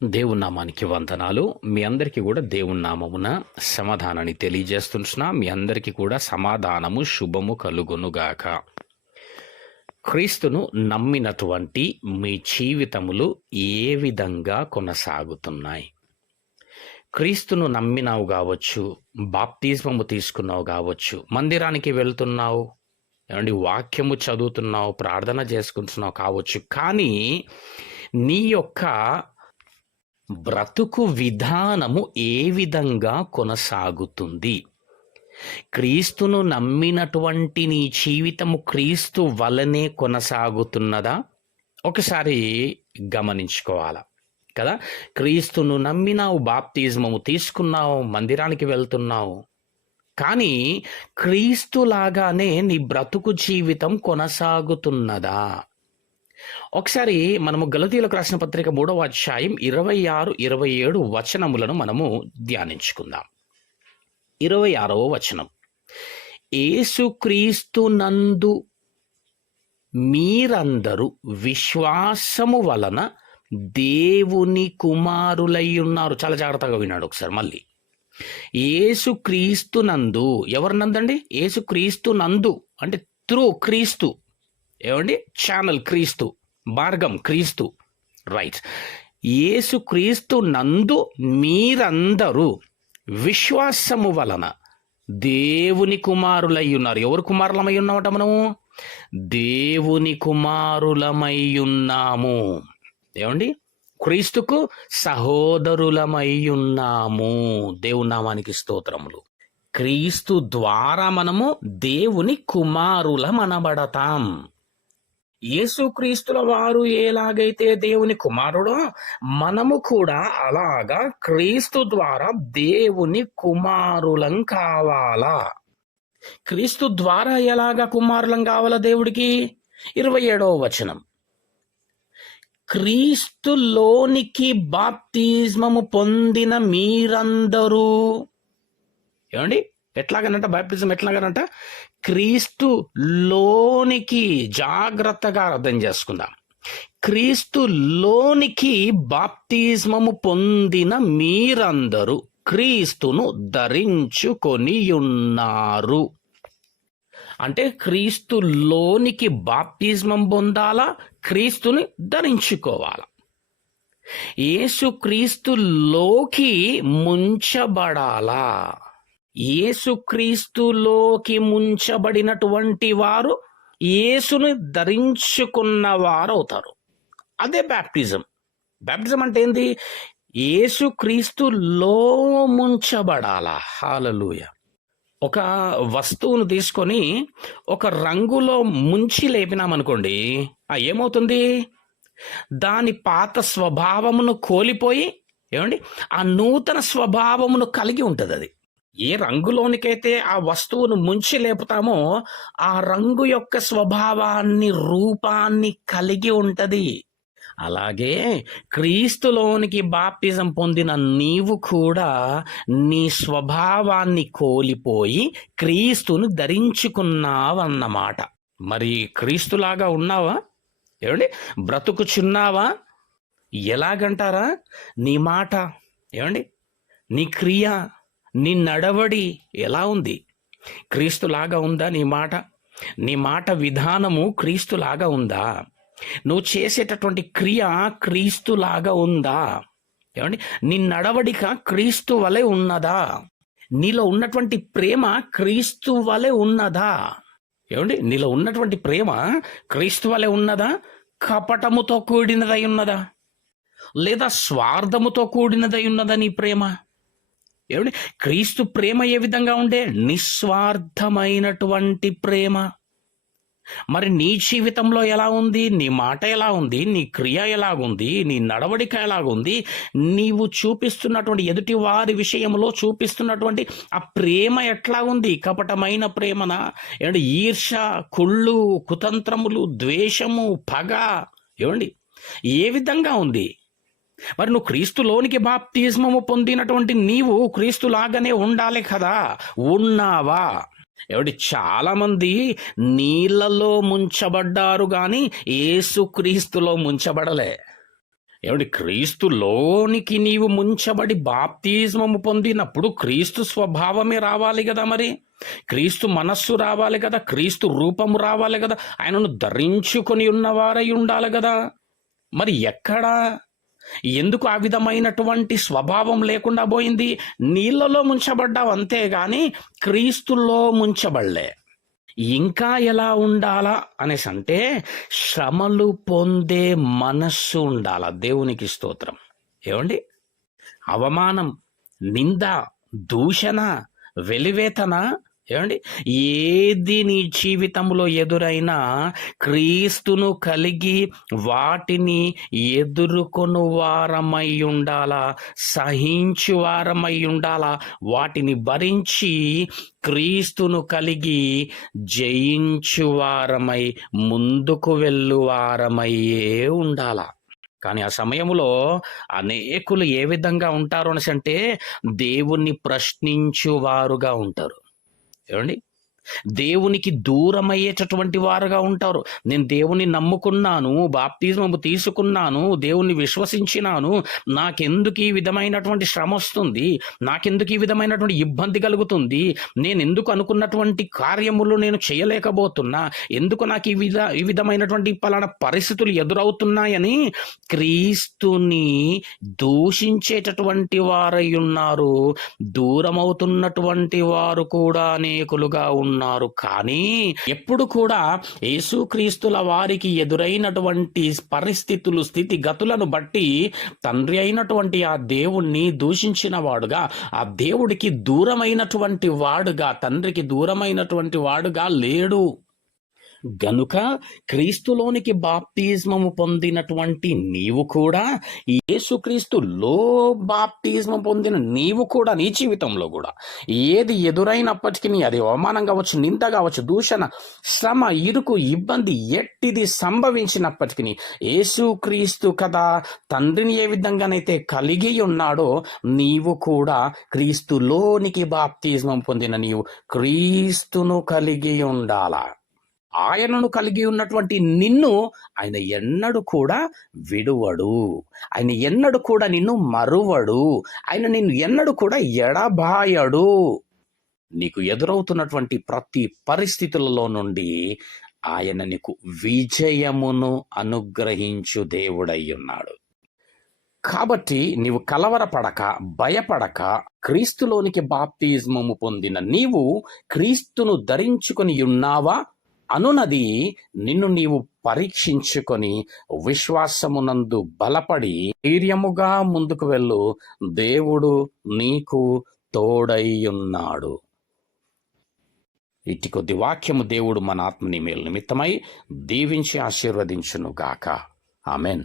దేవుని నామానికి వందనాలు. మీ అందరికీ కూడా దేవుని నామమున సమాధానాన్ని తెలియజేస్తున్నా. మీ అందరికీ కూడా సమాధానము, శుభము కలుగునుగాక. క్రీస్తును నమ్మినటువంటి మీ జీవితములు ఏ విధంగా కొనసాగుతున్నాయి? క్రీస్తును నమ్మినావు కావచ్చు, బాప్తిజమము తీసుకున్నావు కావచ్చు, మందిరానికి వెళ్తున్నావు, ఏమండి వాక్యము చదువుతున్నావు, ప్రార్థన చేసుకుంటున్నావు కావచ్చు. కానీ నీ యొక్క బ్రతుకు విధానము ఏ విధంగా కొనసాగుతుంది? క్రీస్తును నమ్మినటువంటి నీ జీవితము క్రీస్తు వలనే కొనసాగుతున్నదా? ఒకసారి గమనించుకోవాలా కదా. క్రీస్తును నమ్మినావు, బాప్తిజమము తీసుకున్నావు, మందిరానికి వెళ్తున్నావు, కానీ క్రీస్తులాగానే నీ బ్రతుకు జీవితం కొనసాగుతున్నదా? ఒకసారి మనము గలతీయులకు రాసిన పత్రిక 3వ అధ్యాయం 26, 27 వచనములను మనము ధ్యానించుకుందాం. 26వ వచనం, యేసుక్రీస్తునందు మీరందరూ విశ్వాసము వలన దేవుని కుమారులై ఉన్నారు. చాలా జాగ్రత్తగా విన్నాడు ఒకసారి మళ్ళీ. యేసుక్రీస్తునందు, ఎవరినందండి? యేసుక్రీస్తునందు అంటే త్రూ క్రీస్తు. ఏమండి? ఛానల్ క్రీస్తు, మార్గం క్రీస్తు, రైట్. యేసుక్రీస్తు నందు మీరందరూ విశ్వాసము వలన దేవుని కుమారులై ఉన్నారు. ఎవరు కుమారులమై ఉన్నామట? మనము దేవుని కుమారులమై ఉన్నాము. ఏమండి? క్రీస్తుకు సహోదరులమై ఉన్నాము. దేవుని నామానికి స్తోత్రములు. క్రీస్తు ద్వారా మనము దేవుని కుమారులమనబడతాం. యేసుక్రీస్తుల వారు ఎలాగైతే దేవుని కుమారుడో మనము కూడా అలాగా క్రీస్తు ద్వారా దేవుని కుమారులం కావాలా. క్రీస్తు ద్వారా ఎలాగా కుమారులం కావాలా దేవుడికి? 27వ వచనం, క్రీస్తులోనికి బాప్తిజమము పొందిన మీరందరూ. ఏమండి? ఎట్లాగనంట బాప్టిజం? ఎట్లాగనంట? క్రీస్తులోనికి. జాగ్రత్తగా అర్థం చేసుకుందాం. క్రీస్తులోనికి బాప్తిజమము పొందిన మీరందరూ క్రీస్తును ధరించుకొని ఉన్నారు. అంటే క్రీస్తులోనికి బాప్తిజమం పొందాలా, క్రీస్తుని ధరించుకోవాలా. యేసుక్రీస్తులోకి ముంచబడాలా. యేసుక్రీస్తులోకి ముంచబడినటువంటి వారు యేసుని ధరించుకున్న వారు అవుతారు. అదే బ్యాప్టిజం. బ్యాప్టిజం అంటే ఏంది? యేసుక్రీస్తులో ముంచబడాలా. హల్లెలూయా. ఒక వస్తువును తీసుకొని ఒక రంగులో ముంచి లేపినామనుకోండి, ఏమవుతుంది? దాని పాత స్వభావమును కోల్పోయి, ఏమండి, ఆ నూతన స్వభావమును కలిగి ఉంటుంది. అది ఏ రంగులోనికైతే ఆ వస్తువును ముంచి లేపుతామో ఆ రంగు యొక్క స్వభావాన్ని, రూపాన్ని కలిగి ఉంటది. అలాగే క్రీస్తులోనికి బాప్తిజం పొందిన నీవు కూడా నీ స్వభావాన్ని కోల్పోయి క్రీస్తును ధరించుకున్నావన్నమాట. మరి క్రీస్తులాగా ఉన్నావా? ఏమండి? బ్రతుకుచున్నావా? ఎలాగంటారా? నీ మాట, ఏమండి, నీ క్రియ, నీ నడవడి ఎలా ఉంది? క్రీస్తులాగా ఉందా నీ మాట? నీ మాట విధానము క్రీస్తులాగా ఉందా? నువ్వు చేసేటటువంటి క్రియ క్రీస్తులాగా ఉందా? ఏమండి? నీ నడవడిక క్రీస్తు వలె ఉన్నదా? నీలో ఉన్నటువంటి ప్రేమ క్రీస్తు వలె ఉన్నదా? ఏమండి? నీలో ఉన్నటువంటి ప్రేమ క్రీస్తు వలె ఉన్నదా? కపటముతో కూడినదై ఉన్నదా? లేదా స్వార్థముతో కూడినదై ఉన్నదా నీ ప్రేమ? ఏమండి? క్రీస్తు ప్రేమ ఏ విధంగా ఉండే? నిస్వార్థమైనటువంటి ప్రేమ. మరి నీ జీవితంలో ఎలా ఉంది? నీ మాట ఎలా ఉంది? నీ క్రియ ఎలాగుంది? నీ నడవడిక ఎలాగుంది? నీవు చూపిస్తున్నటువంటి ఎదుటి వారి విషయంలో చూపిస్తున్నటువంటి ఆ ప్రేమ ఎట్లా ఉంది? కపటమైన ప్రేమనా? ఏమండి? ఈర్ష, కుళ్ళు, కుతంత్రములు, ద్వేషము, పగ, ఏమండి, ఏ విధంగా ఉంది? మరి నువ్వు క్రీస్తులోనికి బాప్తిజమము పొందినటువంటి నీవు క్రీస్తులాగానే ఉండాలి కదా. ఉన్నావా? ఏమిటి? చాలా మంది నీళ్లలో ముంచబడ్డారు కానీ యేసుక్రీస్తులో ముంచబడలే. ఏమండి, క్రీస్తులోనికి నీవు ముంచబడి బాప్తిజమము పొందినప్పుడు క్రీస్తు స్వభావమే రావాలి కదా, మరి క్రీస్తు మనస్సు రావాలి కదా, క్రీస్తు రూపము రావాలి కదా, ఆయనను ధరించుకొని ఉన్నవారై ఉండాలి కదా. మరి ఎక్కడా ఎందుకు ఆ విధమైనటువంటి స్వభావం లేకుండా పోయింది? నీళ్ళలో ముంచబడ్డావు అంతేగాని క్రీస్తులో ముంచబడలే. ఇంకా ఎలా ఉండాలా అనేసి అంటే శ్రమలు పొందే మనస్సు ఉండాల. దేవునికి స్తోత్రం. ఏమండి, అవమానం, నింద, దూషణ, వెలివేతన, ఏమండి, ఏది నీ జీవితంలో ఎదురైనా క్రీస్తును కలిగి వాటిని ఎదుర్కొను వారమై ఉండాలా, సహించు వారమై ఉండాలా, వాటిని భరించి క్రీస్తును కలిగి జయించు వారమై ముందుకు వెళ్ళు వారమయ్యే ఉండాలా. కానీ ఆ సమయంలో అనేకులు ఏ విధంగా ఉంటారు అనేసి అంటే దేవుణ్ణి ప్రశ్నించువారుగా ఉంటారు. ఏమండి, దేవునికి దూరమయ్యేటటువంటి వారుగా ఉంటారు. నేను దేవుని నమ్ముకున్నాను, బాప్తిజము తీసుకున్నాను, దేవుణ్ణి విశ్వసించినాను, నాకెందుకు ఈ విధమైనటువంటి శ్రమ వస్తుంది, నాకెందుకు ఈ విధమైనటువంటి ఇబ్బంది కలుగుతుంది, నేను ఎందుకు అనుకున్నటువంటి కార్యములు నేను చేయలేకపోతున్నా, ఎందుకు నాకు ఈ విధమైనటువంటి పలానా పరిస్థితులు ఎదురవుతున్నాయని క్రీస్తుని దూషించేటటువంటి వారై ఉన్నారు. దూరమవుతున్నటువంటి వారు కూడా అనేకులుగా ఉన్నారు. కానీ ఎప్పుడు కూడా యేసుక్రీస్తుల వారికి ఎదురైనటువంటి పరిస్థితులు, స్థితిగతులను బట్టి తండ్రి అయినటువంటి ఆ దేవుణ్ణి దూషించిన వాడుగా, ఆ దేవుడికి దూరమైనటువంటి వాడుగా, తండ్రికి దూరమైనటువంటి వాడుగా లేడు. గనుక క్రీస్తులోనికి బాప్తిజమము పొందినటువంటి నీవు కూడా, యేసుక్రీస్తులో బాప్తిజమం పొందిన నీవు కూడా నీ జీవితంలో కూడా ఏది ఎదురైనప్పటికీ, అది అవమానం కావచ్చు, నింద కావచ్చు, దూషణ, శ్రమ, ఇరుకు, ఇబ్బంది ఎట్టిది సంభవించినప్పటికీ యేసుక్రీస్తు కదా తండ్రిని ఏ విధంగానైతే కలిగి ఉన్నాడో నీవు కూడా క్రీస్తులోనికి బాప్తిజమం పొందిన నీవు క్రీస్తును కలిగి ఉండాలా. ఆయనను కలిగి ఉన్నటువంటి నిన్ను ఆయన ఎన్నడూ కూడా విడువడు. ఆయన ఎన్నడూ కూడా నిన్ను మరువడు. ఆయన నిన్ను ఎన్నడూ కూడా ఎడబాయడు. నీకు ఎదురవుతున్నటువంటి ప్రతి పరిస్థితులలో నుండి ఆయన నీకు విజయమును అనుగ్రహించు దేవుడై ఉన్నాడు. కాబట్టి నీవు కలవరపడక, భయపడక, క్రీస్తులోనికి బాప్తిజమము పొందిన నీవు క్రీస్తును ధరించుకొని ఉన్నావా అనునది నిన్ను నీవు పరీక్షించుకొని విశ్వాసమునందు బలపడి ధైర్యముగా ముందుకు వెళ్ళు. దేవుడు నీకు తోడై ఉన్నాడు. ఇట్టి కొద్ది వాక్యము దేవుడు మన ఆత్మని మేలు నిమిత్తమై దీవించి ఆశీర్వదించును గాక. ఆమెన్.